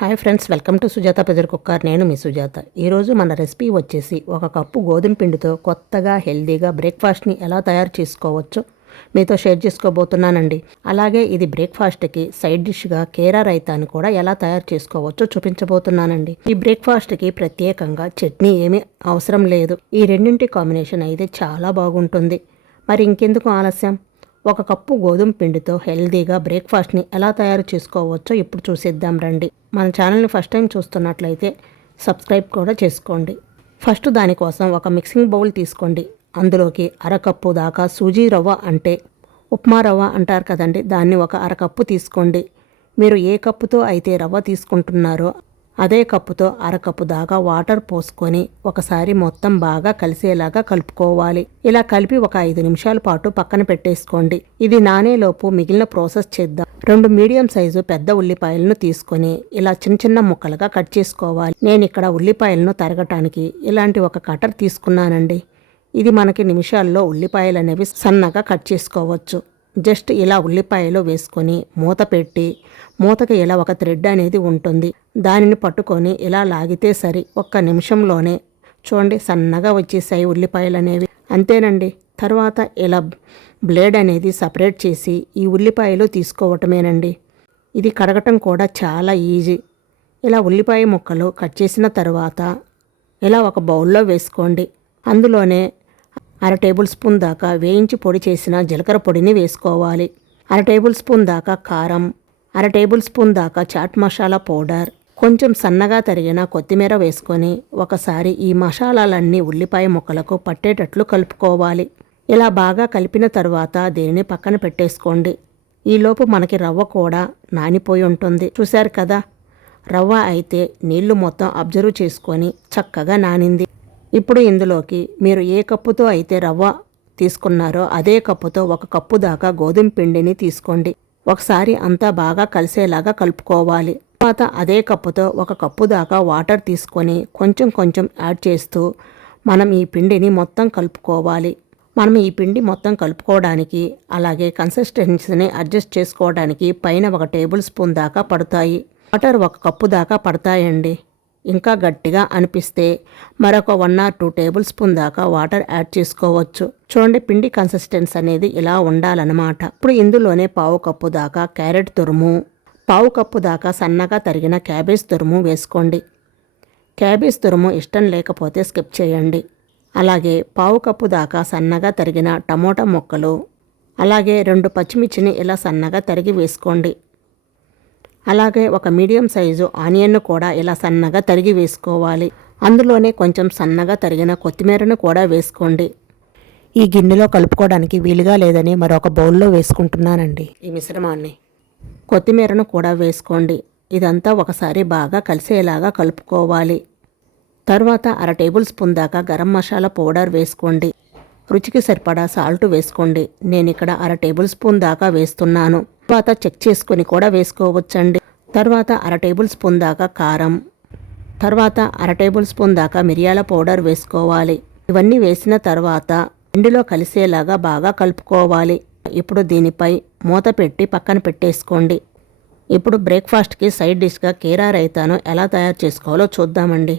Hi friends welcome to Sujatha పెదర్ cooker. నేను మీ సుజాత. ఈరోజు మన రెసిపీ వచ్చేసి ఒక కప్పు గోధుమ పిండితో కొత్తగా హెల్దీగా బ్రేక్ఫాస్ట్ని ఎలా తయారు చేసుకోవచ్చో మీతో షేర్ చేసుకోబోతున్నానండి. అలాగే ఇది బ్రేక్ఫాస్ట్కి సైడ్ డిష్గా కేరా రైతాని కూడా ఎలా తయారు చేసుకోవచ్చో చూపించబోతున్నానండి. ఈ బ్రేక్ఫాస్ట్కి ప్రత్యేకంగా చట్నీ ఏమీ అవసరం లేదు. ఈ రెండింటి కాంబినేషన్ అయితే చాలా బాగుంటుంది. మరి ఇంకెందుకు ఆలస్యం? ఒక కప్పు గోధుమ పిండితో హెల్దీగా బ్రేక్ఫాస్ట్ని ఎలా తయారు చేసుకోవచ్చో ఇప్పుడు చూసేద్దాం రండి. మన ఛానల్ని ఫస్ట్ టైం చూస్తున్నట్లయితే సబ్స్క్రైబ్ కూడా చేసుకోండి. ఫస్ట్ దానికోసం ఒక మిక్సింగ్ బౌల్ తీసుకోండి. అందులోకి అరకప్పు దాకా సూజీ రవ్వ అంటే ఉప్మా రవ్వ అంటారు కదండి దాన్ని ఒక అరకప్పు తీసుకోండి. మీరు ఏ కప్పుతో అయితే రవ్వ తీసుకుంటున్నారో అదే కప్పుతో అరకప్పు దాకా వాటర్ పోసుకొని ఒకసారి మొత్తం బాగా కలిసేలాగా కలుపుకోవాలి. ఇలా కలిపి ఒక ఐదు నిమిషాల పాటు పక్కన పెట్టేసుకోండి. ఇది నానేలోపు మిగిలిన ప్రాసెస్ చేద్దాం. రెండు మీడియం సైజు పెద్ద ఉల్లిపాయలను తీసుకొని ఇలా చిన్న చిన్న ముక్కలుగా కట్ చేసుకోవాలి. నేను ఇక్కడ ఉల్లిపాయలను తరగటానికి ఇలాంటి ఒక కటర్ తీసుకున్నానండి. ఇది మనకి నిమిషాల్లో ఉల్లిపాయలు అనేవి సన్నగా కట్ చేసుకోవచ్చు. జస్ట్ ఇలా ఉల్లిపాయలు వేసుకొని మూత పెట్టి మూతకి ఇలా ఒక థ్రెడ్ అనేది ఉంటుంది. దానిని పట్టుకొని ఇలా లాగితే సరి ఒక్క నిమిషంలోనే చూడండి సన్నగా వచ్చేసాయి ఉల్లిపాయలు అనేవి అంతేనండి. తర్వాత ఇలా బ్లేడ్ అనేది సపరేట్ చేసి ఈ ఉల్లిపాయలు తీసుకోవటమేనండి. ఇది కడగటం కూడా చాలా ఈజీ. ఇలా ఉల్లిపాయ ముక్కలు కట్ చేసిన తర్వాత ఇలా ఒక బౌల్లో వేసుకోండి. అందులోనే అర టేబుల్ స్పూన్ దాకా వేయించి పొడి చేసిన జీలకర్ర పొడిని వేసుకోవాలి. అర టేబుల్ స్పూన్ దాకా కారం అర టేబుల్ స్పూన్ దాకా చాట్ మసాలా పౌడర్. కొంచెం సన్నగా తరిగిన కొత్తిమీర వేసుకొని ఒకసారి ఈ మసాలాలన్నీ ఉల్లిపాయ ముక్కలకు పట్టేటట్లు కలుపుకోవాలి. ఇలా బాగా కలిపిన తర్వాత దీనిని పక్కన పెట్టేసుకోండి. ఈలోపు మనకి రవ్వ కూడా నానిపోయి ఉంటుంది. చూశారు కదా? రవ్వ అయితే నీళ్ళు మొత్తం అబ్జర్వ్ చేసుకొని చక్కగా నానింది. ఇప్పుడు ఇందులోకి మీరు ఏ కప్పుతో అయితే రవ్వ తీసుకున్నారో అదే కప్పుతో ఒక కప్పు దాకా గోధుమ పిండిని తీసుకోండి. ఒకసారి అంతా బాగా కలిసేలాగా కలుపుకోవాలి. తర్వాత అదే కప్పుతో ఒక కప్పు దాకా వాటర్ తీసుకొని కొంచెం కొంచెం యాడ్ చేస్తూ మనం ఈ పిండిని మొత్తం కలుపుకోవాలి. మనం ఈ పిండి మొత్తం కలుపుకోవడానికి అలాగే కన్సిస్టెన్సీని అడ్జస్ట్ చేసుకోవడానికి పైన ఒక టేబుల్ స్పూన్ దాకా పడతాయి. వాటర్ ఒక కప్పు దాకా పడతాయండి. ఇంకా గట్టిగా అనిపిస్తే మరొక one or two tablespoon దాకా వాటర్ యాడ్ చేసుకోవచ్చు. చూడండి పిండి కన్సిస్టెన్స్ అనేది ఇలా ఉండాలన్నమాట. ఇప్పుడు ఇందులోనే పావు కప్పు దాకా క్యారెట్ తురుము పావు కప్పు దాకా సన్నగా తరిగిన క్యాబేజ్ తురుము వేసుకోండి. క్యాబేజ్ తురుము ఇష్టం లేకపోతే స్కిప్ చేయండి. అలాగే పావు కప్పు దాకా సన్నగా తరిగిన టమోటా ముక్కలు అలాగే రెండు పచ్చిమిర్చిని ఇలా సన్నగా తరిగి వేసుకోండి. అలాగే ఒక మీడియం సైజు ఆనియన్ను కూడా ఇలా సన్నగా తరిగి వేసుకోవాలి. అందులోనే కొంచెం సన్నగా తరిగిన కొత్తిమీరను కూడా వేసుకోండి. ఈ గిన్నెలో కలుపుకోవడానికి వీలుగా లేదని మరొక బౌల్లో వేసుకుంటున్నానండి. ఈ మిశ్రమాన్ని కొత్తిమీరను కూడా వేసుకోండి. ఇదంతా ఒకసారి బాగా కలిసేలాగా కలుపుకోవాలి. తర్వాత అర టేబుల్ స్పూన్ దాకా గరం మసాలా పౌడర్ వేసుకోండి. రుచికి సరిపడా సాల్ట్ వేసుకోండి. నేను ఇక్కడ అర టేబుల్ స్పూన్ దాకా వేస్తున్నాను. తర్వాత చెక్ చేసుకొని కూడా వేసుకోవచ్చండి. తర్వాత అర టేబుల్ స్పూన్ దాకా కారం. తర్వాత అర టేబుల్ స్పూన్ దాకా మిరియాల పౌడర్ వేసుకోవాలి. ఇవన్నీ వేసిన తర్వాత పిండిలో కలిసేలాగా బాగా కలుపుకోవాలి. ఇప్పుడు దీనిపై మూత పెట్టి పక్కన పెట్టేసుకోండి. ఇప్పుడు బ్రేక్ఫాస్ట్కి సైడ్ డిష్గా కీరా రైతాను ఎలా తయారు చేసుకోవాలో చూద్దామండి.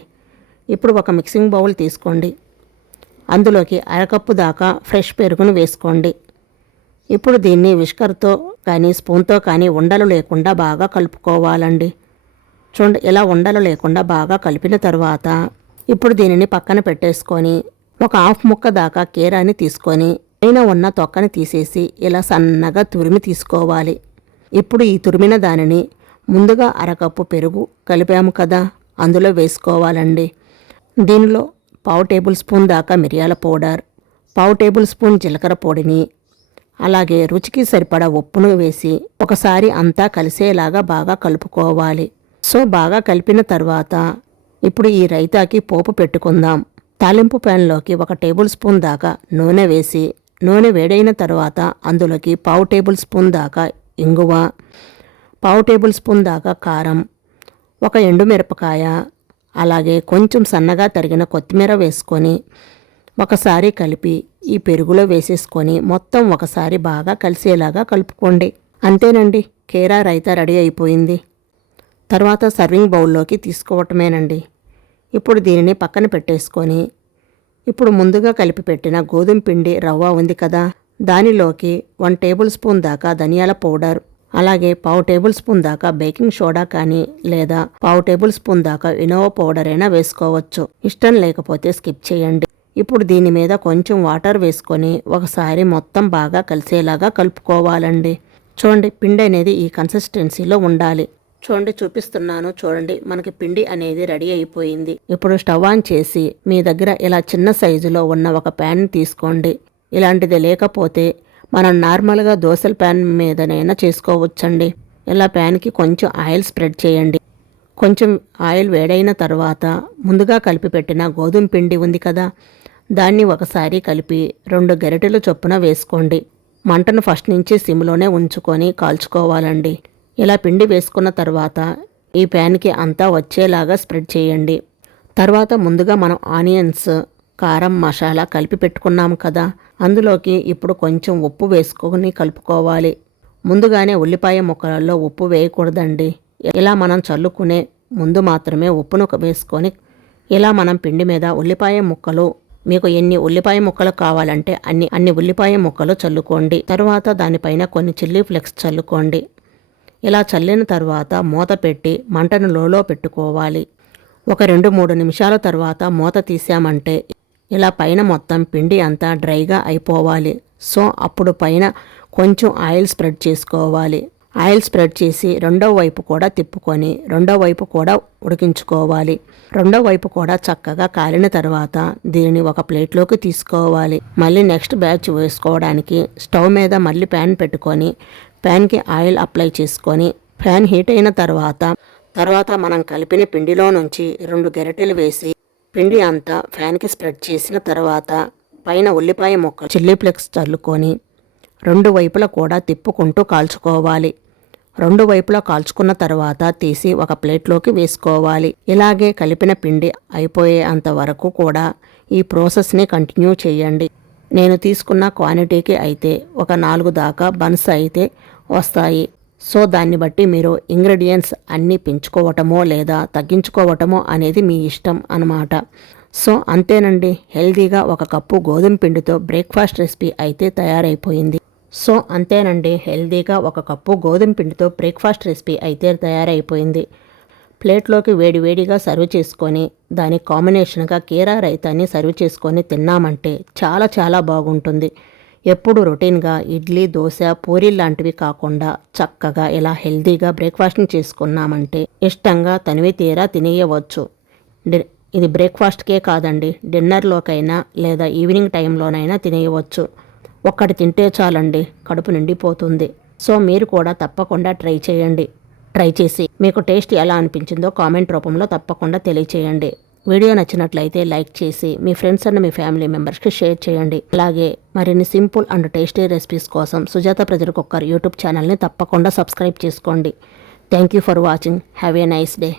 ఇప్పుడు ఒక మిక్సింగ్ బౌల్ తీసుకోండి. అందులోకి అరకప్పు దాకా ఫ్రెష్ పెరుగును వేసుకోండి. ఇప్పుడు దీన్ని విష్కర్తో కానీ స్పూన్తో కానీ ఉండలు లేకుండా బాగా కలుపుకోవాలండి. చూడండి ఇలా ఉండలు లేకుండా బాగా కలిపిన తర్వాత ఇప్పుడు దీనిని పక్కన పెట్టేసుకొని ఒక హాఫ్ ముక్క దాకా కీరాని తీసుకొని పైన ఉన్న తొక్కని తీసేసి ఇలా సన్నగా తురిమి తీసుకోవాలి. ఇప్పుడు ఈ తురిమిన దానిని ముందుగా అరకప్పు పెరుగు కలిపాము కదా అందులో వేసుకోవాలండి. దీనిలో పావు టేబుల్ స్పూన్ దాకా మిరియాల పౌడర్ పావు టేబుల్ స్పూన్ జీలకర్ర పొడిని అలాగే రుచికి సరిపడా ఉప్పును వేసి ఒకసారి అంతా కలిసేలాగా బాగా కలుపుకోవాలి. సో బాగా కలిపిన తర్వాత ఇప్పుడు ఈ రైతాకి పోపు పెట్టుకుందాం. తాలింపు ప్యాన్లోకి ఒక టేబుల్ స్పూన్ దాకా నూనె వేసి నూనె వేడైన తర్వాత అందులోకి పావు టేబుల్ స్పూన్ దాకా ఇంగువ పావు టేబుల్ స్పూన్ దాకా కారం ఒక ఎండుమిరపకాయ అలాగే కొంచెం సన్నగా తరిగిన కొత్తిమీర వేసుకొని ఒకసారి కలిపి ఈ పెరుగులో వేసేసుకొని మొత్తం ఒకసారి బాగా కలిసేలాగా కలుపుకోండి. అంతేనండి కేరా రైతా రెడీ అయిపోయింది. తర్వాత సర్వింగ్ బౌల్లోకి తీసుకోవటమేనండి. ఇప్పుడు దీనిని పక్కన పెట్టేసుకొని ఇప్పుడు ముందుగా కలిపి పెట్టిన గోధుమ పిండి రవ్వ ఉంది కదా దానిలోకి వన్ టేబుల్ స్పూన్ దాకా ధనియాల పౌడర్ అలాగే పావు టేబుల్ స్పూన్ దాకా బేకింగ్ సోడా కానీ లేదా పావు టేబుల్ స్పూన్ దాకా ఇనోవా పౌడర్ అయినా వేసుకోవచ్చు. ఇష్టం లేకపోతే స్కిప్ చేయండి. ఇప్పుడు దీని మీద కొంచెం వాటర్ వేసుకొని ఒకసారి మొత్తం బాగా కలిసేలాగా కలుపుకోవాలండి. చూడండి పిండి అనేది ఈ కన్సిస్టెన్సీలో ఉండాలి. చూడండి చూపిస్తున్నాను చూడండి మనకి పిండి అనేది రెడీ అయిపోయింది. ఇప్పుడు స్టవ్ ఆన్ చేసి మీ దగ్గర ఇలా చిన్న సైజులో ఉన్న ఒక ప్యాన్ తీసుకోండి. ఇలాంటిది లేకపోతే మనం నార్మల్గా దోశల ప్యాన్ మీదనైనా చేసుకోవచ్చండి. ఇలా ప్యాన్కి కొంచెం ఆయిల్ స్ప్రెడ్ చేయండి. కొంచెం ఆయిల్ వేడైన తర్వాత ముందుగా కలిపి పెట్టిన గోధుమ పిండి ఉంది కదా దాన్ని ఒకసారి కలిపి రెండు గరిటెలు చొప్పున వేసుకోండి. మంటను ఫస్ట్ నుంచి సిమ్లోనే ఉంచుకొని కాల్చుకోవాలండి. ఇలా పిండి వేసుకున్న తర్వాత ఈ ప్యాన్కి అంతా వచ్చేలాగా స్ప్రెడ్ చేయండి. తర్వాత ముందుగా మనం ఆనియన్స్ కారం మసాలా కలిపి పెట్టుకున్నాం కదా అందులోకి ఇప్పుడు కొంచెం ఉప్పు వేసుకొని కలుపుకోవాలి. ముందుగానే ఉల్లిపాయ ముక్కలలో ఉప్పు వేయకూడదండి. ఇలా మనం చల్లుకునే ముందు మాత్రమే ఉప్పును వేసుకొని ఇలా మనం పిండి మీద ఉల్లిపాయ ముక్కలు మీకు ఎన్ని ఉల్లిపాయ ముక్కలు కావాలంటే అన్ని అన్ని ఉల్లిపాయ ముక్కలు చల్లుకోండి. తర్వాత దానిపైన కొన్ని చిల్లీ ఫ్లెక్స్ చల్లుకోండి. ఇలా చల్లిన తర్వాత మూత పెట్టి మంటను లోలో పెట్టుకోవాలి. ఒక రెండు మూడు నిమిషాల తర్వాత మూత తీసామంటే ఇలా పైన మొత్తం పిండి అంతా డ్రైగా అయిపోవాలి. సో అప్పుడు పైన కొంచెం ఆయిల్ స్ప్రెడ్ చేసుకోవాలి. ఆయిల్ స్ప్రెడ్ చేసి రెండో వైపు కూడా తిప్పుకొని రెండో వైపు కూడా ఉడికించుకోవాలి. రెండో వైపు కూడా చక్కగా కాలిన తర్వాత దీనిని ఒక ప్లేట్లోకి తీసుకోవాలి. మళ్ళీ నెక్స్ట్ బ్యాచ్ వేసుకోవడానికి స్టవ్ మీద మళ్ళీ ప్యాన్ పెట్టుకొని ప్యాన్కి ఆయిల్ అప్లై చేసుకొని ప్యాన్ హీట్ అయిన తర్వాత తర్వాత మనం కలిపిన పిండిలో నుంచి రెండు గెరటెలు వేసి పిండి అంతా ఫ్యాన్కి స్ప్రెడ్ చేసిన తర్వాత పైన ఉల్లిపాయ ముక్క చిల్లీ ఫ్లెక్స్ చల్లుకొని రెండు వైపులా కూడా తిప్పుకుంటూ కాల్చుకోవాలి. రెండు వైపులా కాల్చుకున్న తర్వాత తీసి ఒక ప్లేట్లోకి వేసుకోవాలి. ఇలాగే కలిపిన పిండి అయిపోయే అంత వరకు కూడా ఈ ప్రాసెస్ని కంటిన్యూ చేయండి. నేను తీసుకున్న క్వాంటిటీకి అయితే ఒక నాలుగు దాకా బన్స్ అయితే వస్తాయి. సో దాన్ని బట్టి మీరు ఇంగ్రీడియంట్స్ అన్నీ పెంచుకోవటమో లేదా తగ్గించుకోవటమో అనేది మీ ఇష్టం అన్నమాట. సో అంతేనండి హెల్దీగా ఒక కప్పు గోధుమ పిండితో బ్రేక్ఫాస్ట్ రెసిపీ అయితే తయారైపోయింది. సో అంతేనండి హెల్దీగా ఒక కప్పు గోధుమ పిండితో బ్రేక్ఫాస్ట్ రెసిపీ అయితే తయారైపోయింది. ప్లేట్లోకి వేడివేడిగా సర్వ్ చేసుకొని దాని కాంబినేషన్గా కీరా రైతాన్ని సర్వ్ చేసుకొని తిన్నామంటే చాలా చాలా బాగుంటుంది. ఎప్పుడు రొటీన్గా ఇడ్లీ దోశ పూరీ లాంటివి కాకుండా చక్కగా ఇలా హెల్తీగా బ్రేక్ఫాస్ట్ని చేసుకున్నామంటే ఇష్టంగా తనివి తీరా తినేయవచ్చు. ఇది బ్రేక్ఫాస్ట్కే కాదండి డిన్నర్లోకైనా లేదా ఈవినింగ్ టైంలోనైనా తినేయవచ్చు. ఒక్కటి తింటే చాలండి కడుపు నిండిపోతుంది. సో మీరు కూడా తప్పకుండా ట్రై చేయండి. ట్రై చేసి మీకు టేస్ట్ ఎలా అనిపించిందో కామెంట్ రూపంలో తప్పకుండా తెలియచేయండి. వీడియో నచ్చినట్లయితే లైక్ చేసి మీ ఫ్రెండ్స్ అండ్ మీ ఫ్యామిలీ మెంబర్స్కి షేర్ చేయండి. అలాగే మరిన్ని సింపుల్ అండ్ టేస్టీ రెసిపీస్ కోసం సుజాత ప్రజలకు ఒక్కరు యూట్యూబ్ ఛానల్ని తప్పకుండా సబ్స్క్రైబ్ చేసుకోండి. Thank you for watching. Have a nice day.